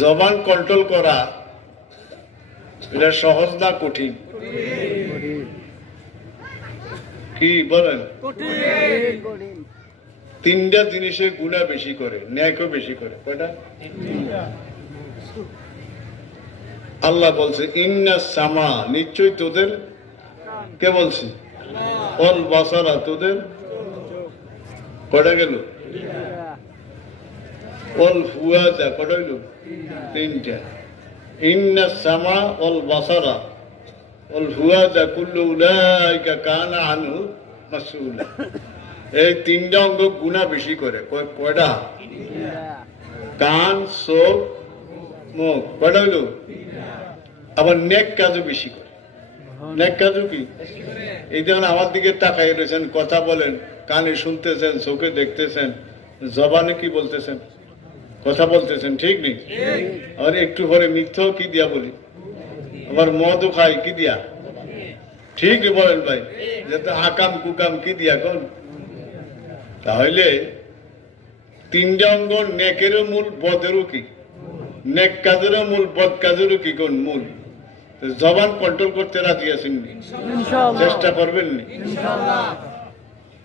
জবান কন্ট্রোল করা এটা সহজ না কঠিন? কি বলেন? তিনটা জিনিসের গুনাহ বেশি করে, ন্যায়ও বেশি করে। কয়টা? আল্লাহ বলছে ইন্না সামা, নিশ্চয় তোদের, কে বলছি? অল বাসারা, তোদের কয়টা গেল? অল ফুয়াদা কয়টা গেল? তিনটা। ইন্না সামা অল বাসারা অল ফুয়াদা কুল্লু উলাইকা কানা আনহু মাসউলা। এই তিনটা অঙ্গ গুনাহ বেশি করে। কয়টা? কান, চোখ, মুখ। কয়টা হইল? আবার নেক কাজও বেশি করে। নেক কাজও কি? এই যেমন আমার দিকে তাকাই রয়েছেন, কথা বলেন, কানে শুনতেছেন, চোখে দেখতেছেন, জবানে কি বলতেছেন? কথা বলতেছেন, ঠিক নেই? আর একটু পরে মিথ্যাও কি দিয়া বলি, আবার মদও খাই কি দিয়া, ঠিক বলেন ভাই? যাতে আকাম কুকাম কি দিয়া কোন? তাহলে তিনটা অঙ্গ, নেকেরও মূল, বদেরও কি? নেক কাজেরও মূল, বদ কাজেরও কি কোন মূল? জবান কন্ট্রোল করতে রাজি আছেন? চেষ্টা করবেন?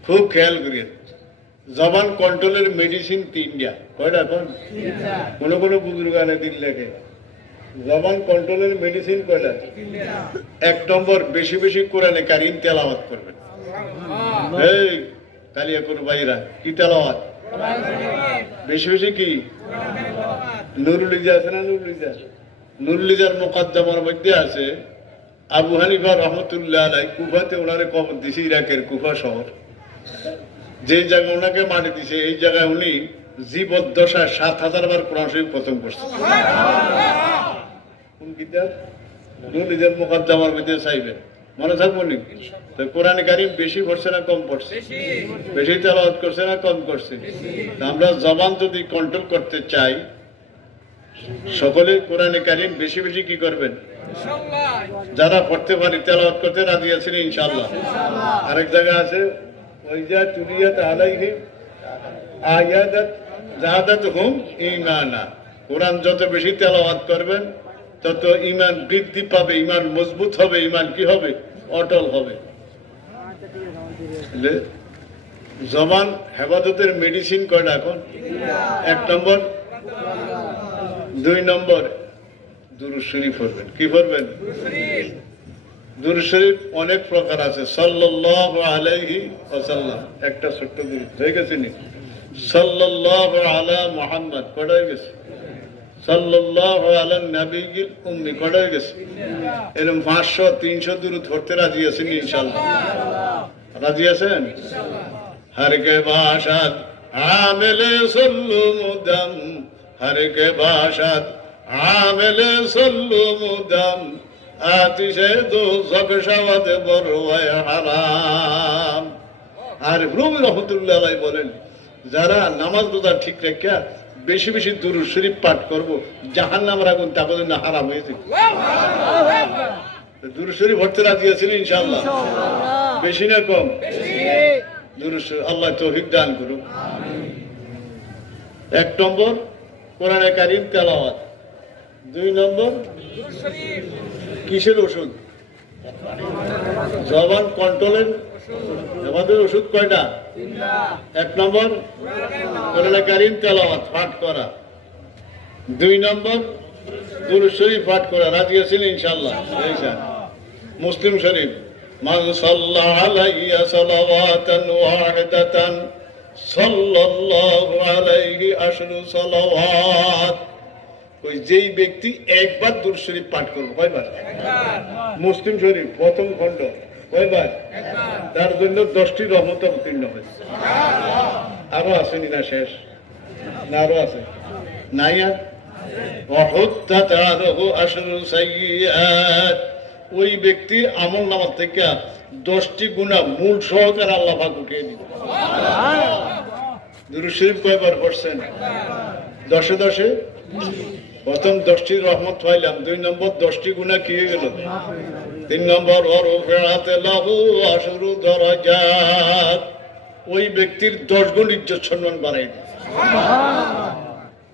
খুব খেয়াল করিয়েন। জবান কন্ট্রোলের মেডিসিন তিনটা। কয়টা? কোন কোন বুজুর্গ আনে দিল লেখে জবান কন্ট্রোলের মেডিসিন কয়টা? এক নম্বর, বেশি বেশি কোরআনে কারিম তেলাওয়াত করবেন। এই কালিয়াপুর ভাইরা কি তেলাওয়াত? বেশি বেশি কি? নুরুল ইজা আছে না? নুরুল ইজার মুকদ্দমার মধ্যে আছে আবু হানিফা রহমতুল্লাহ আলাইহি কুফাতে ওনারে কবর দিছে, ইরাকের কুফা শহর। যে জায়গায় ওনাকে মাটি দিছে, এই জায়গায় উনি জীবদ্দশায় ৭,০০০ বার কোরআন শরীফ খতম করছে। কোন কিতাব? নুরুল ইজার মুকদ্দমার মধ্যে চাইবেন, মনে থাকবো নি? তো কোরআনে কারিম বেশি পড়ছে না কম পড়ছে? বেশি তেলাওয়াত করছে না কম করছে? আমরা জবান যদি কন্ট্রোল করতে চাই, সকলে কোরআনে কারিম বেশি বেশি কি করবেন? যারা পড়তে পারি তেলাওয়াত করতে রাজি আছেন ইনশাআল্লাহ? আরেক জায়গা আছে ওইজা তুলিয়াত আলাইহিম আয়াতাত যাদাতহুম ঈমানা। কোরআন যত বেশি তেলাওয়াত করবেন তত ঈমান বৃদ্ধি পাবে, ঈমান মজবুত হবে, ঈমান কি হবে? অটল হবে। জবান হেফাজতের মেডিসিন কয়টা এখন? এক নম্বর, দুই নম্বর দুরূদ শরীফ পড়বেন। কি পড়বেন? দুরূদ শরীফ অনেক প্রকার আছে। সাল্লাল্লাহু আলাইহি ওয়াসাল্লাম একটা ছোট্ট দুরূদ হয়ে গেছে নি? সাল্লাল্লাহু আলা মুহাম্মদ কয়টা হয়ে গেছে? সাল্লাল্লাহু আলা নবিয়্যিল উম্মি কয়টা হয়ে গেছে? এরকম 500 300 দুরূদ পড়তে রাজি আছেন ইনশাআল্লাহ? রাজি আছেন? हर के बाशद आमिले सल्लु मुदम, हर के बाशद आमिले सल्लु मुदम, आतिशे दोज़ख शवद बरवाय हराम। আর রুমি রহমতুল্লাহ আলাইহি বলেন, যারা নামাজ রোজা ঠিক রেখে বেশি বেশি দুরূদ শরীফ পাঠ করব, জাহান্নামের আগুন তাদের জন্য হারাম হয়ে যাবে। দুরূদ শরীফ পড়তে রাজি আছেন ইনশাআল্লাহ? বেশি না কম? আল্লাহ তৌফিক দান করুন। এক নম্বর কোরআনে কারিম তেলাওয়াত, দুই নম্বর কিসের ওষুধ? জবান কন্ট্রোলের আমাদের ওষুধ কয়টা? এক নম্বর কোরআনে কারিম তেলাওয়াত পাঠ করা, দুই নম্বর দুরূদ শরীফ পাঠ করা। রাজি আছেন ইনশাআল্লাহ? মুসলিম শরীফ মান সাল্লা আলাইয়া সালাওয়াতান ওয়াহিদাতান সাল্লাল্লাহু আলাইহি আশরু সালাওয়াত। কই যেই ব্যক্তি একবার দুরূদ শরীফ পাঠ করবে, কয়বার? মুসলিম শরীফ প্রথম খণ্ড কয়বার? তার জন্য 10টি রহমত অবতীর্ণ হয়েছে। আরো আসেনি না? শেষ না? আরো আছে? নাই? আর ওয়াহুত্তাত আলাইহি আশরু সাইয়্যাত। ওই ব্যক্তির আমল নামার থেকে 10টি গুনাহ মূল সহকারে আল্লাহ পাক উঠিয়ে দিবেন। দুরূদ শরীফ কয়বার পড়ছেন? 10 10 প্রথম 10টি রহমত পাইলাম, দুই নম্বর 10টি গুনাহ কি হয়ে গেল, তিন নম্বর ওয়ারফাআত লাহু আশরু দারাজাত। ওই ব্যক্তির 10 গুণ ইজ্জত সম্মান বাড়াই দিয়েছে।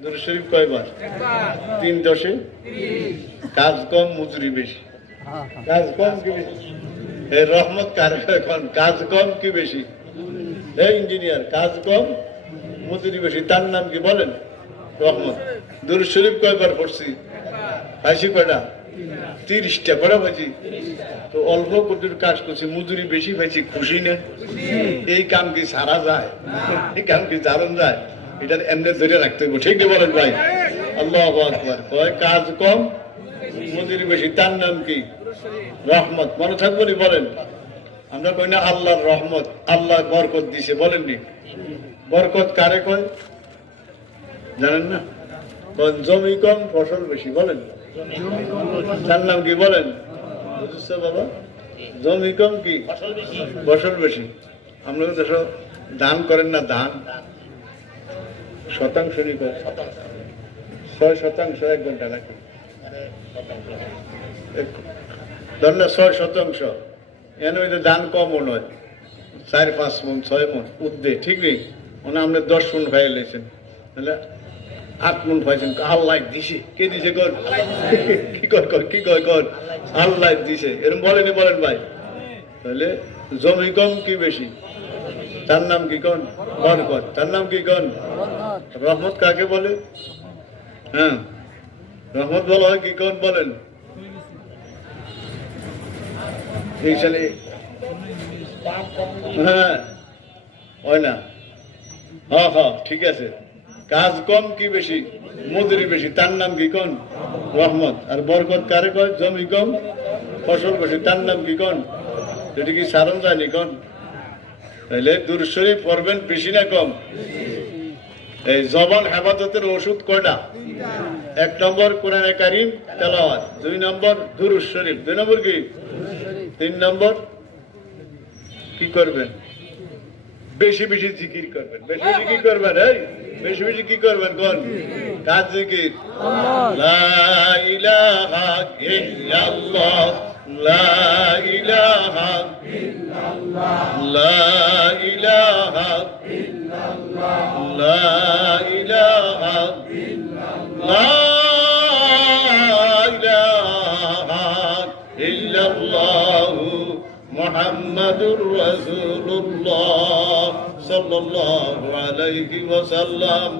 দুরূদ শরীফ কয়বার? 3 10 কাজ কম মজুরি বেশি। কাজ কম কি বেশি? এই রহমত কার এখন কাজ কম কি বেশি? এই ইঞ্জিনিয়ার কাজ কম মজুরি বেশি, তার নাম কি বলেন? রহমত। দুরূদ শরীফ কয়বার পড়ছি? পাইছি কয়টা? 30টা। কয়টা পাইছি? তো অল্প কঠিন কাজ করছি, মজুরি বেশি পাইছি, খুশি না? এই কাম কি সারা যায়? এই কাম কি জারণ যায়? এটা এমনি ধরে রাখতে হবে, ঠিক না বলেন ভাই? আল্লাহু আকবার। কয় কাজ কম মজুরি বেশি, তার নাম কি? রহমত। মনে থাকবো নি? বলেন। আমরা কই না আল্লাহর রহমত, আল্লাহ বরকত দিছে, বলেননি? বরকত কারে কয় জানেন না? জমি কম ফসল বেশি, বলেন। তার নাম কি বলেন? বুঝছো বাবা? জমি কম কি ফসল বেশি। আমরা দেখো দান করেন না, দান শতাংশ নি করে, 6% 1 ঘন্টা নাকি ধরলে 6%। এনে দান কমও নয়, 4-5 মণ 6 মণ উদ্দে, ঠিক নেই? মানে আপনি 10 মণ খাইয়ে লেছেন, তাহলে 8 মণ পাইছেন। আল্লাহ দিছে। কে দিছে? কর কি কর আল্লাহ দিছে, এরকম বলেনি? বলেন ভাই। তাহলে জমি কম কি বেশি? তার নাম কি কোন? বরকত। তার নাম কি কোন? রহমত কাকে বলে? হ্যাঁ, রহমত বলা হয় কি কোন বলেন? এই সালে হ্যাঁ হয় না? হ্যাঁ ঠিক আছে। কাজ কম কি বেশি? মজুরি বেশি, তার নাম কি কোন? রহমত। আর বরকত কারে কয়? জমি কম ফসল বেশি, তার নাম কি কোন? এটা কি সারণ যায়নি কোন? তাইলে দুরূদ শরীফ পড়বেন বেশি না কম? এই জবান হেফাজতের ওষুধ কয়টা? 1 নম্বর কোরআনে কারীম তেলাওয়াত, 2 নম্বর দুরূদ শরীফ, 2 নম্বর কি? 3 নম্বর কি করবেন? বেশি বেশি জিকির করবেন। বেশি বেশি কি করবেন? এই বেশি বেশি কি করবেন কোন? কাজ জিকির। লা ইলাহা ইল্লাল্লাহ, লা ইলাহা ইল্লাল্লাহ, লা ইলাহা ইল্লাল্লাহ, লা ইলাহা ইল্লাল্লাহ, মুহাম্মাদুর রাসূলুল্লাহ সাল্লাল্লাহু আলাইহি ওয়াসাল্লাম।